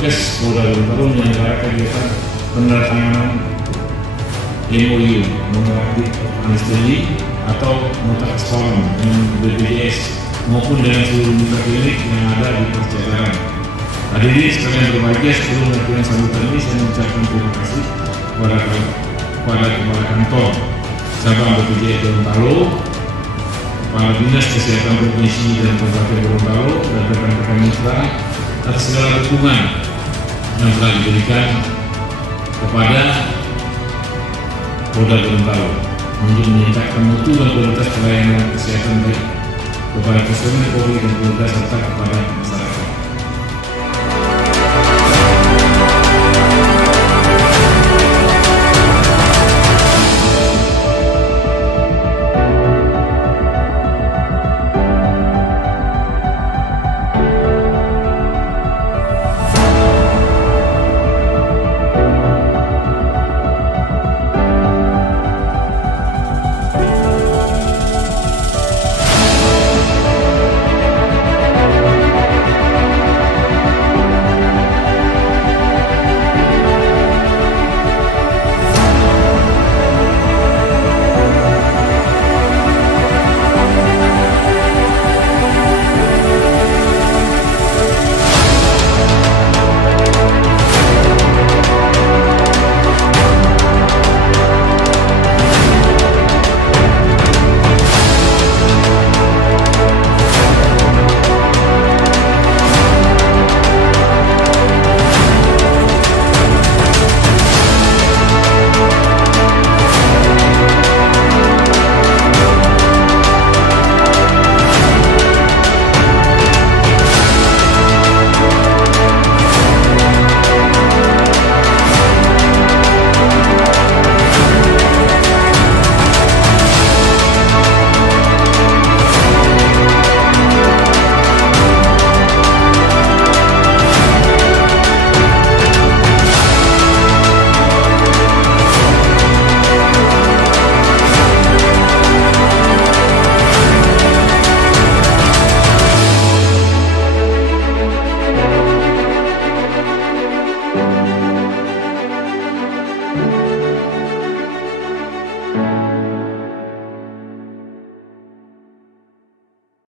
Polkes Polda Gorontalo menyelenggarakan kegiatan penandatanganan MOU mengenai anestesi atau nota kesepahaman dengan BPJS maupun dengan seluruh mitra klinik yang ada di Percetakan. Hadirin sekalian berbahagia, sebelum melakukan sambutan ini saya mengucapkan terima kasih kepada Kepala Kantor Cabang BPJS Gorontalo, Kepala Dinas Kesehatan Provinsi dan Kabupaten Gorontalo, dan rekan-rekan mitra atas segala dukungan yang telah diberikan kepada Polda Gorontalo untuk meningkatkan mutu dan kualitas pelayanan kesehatan baik kepada personel Polri dan keluarga serta kepada masyarakat.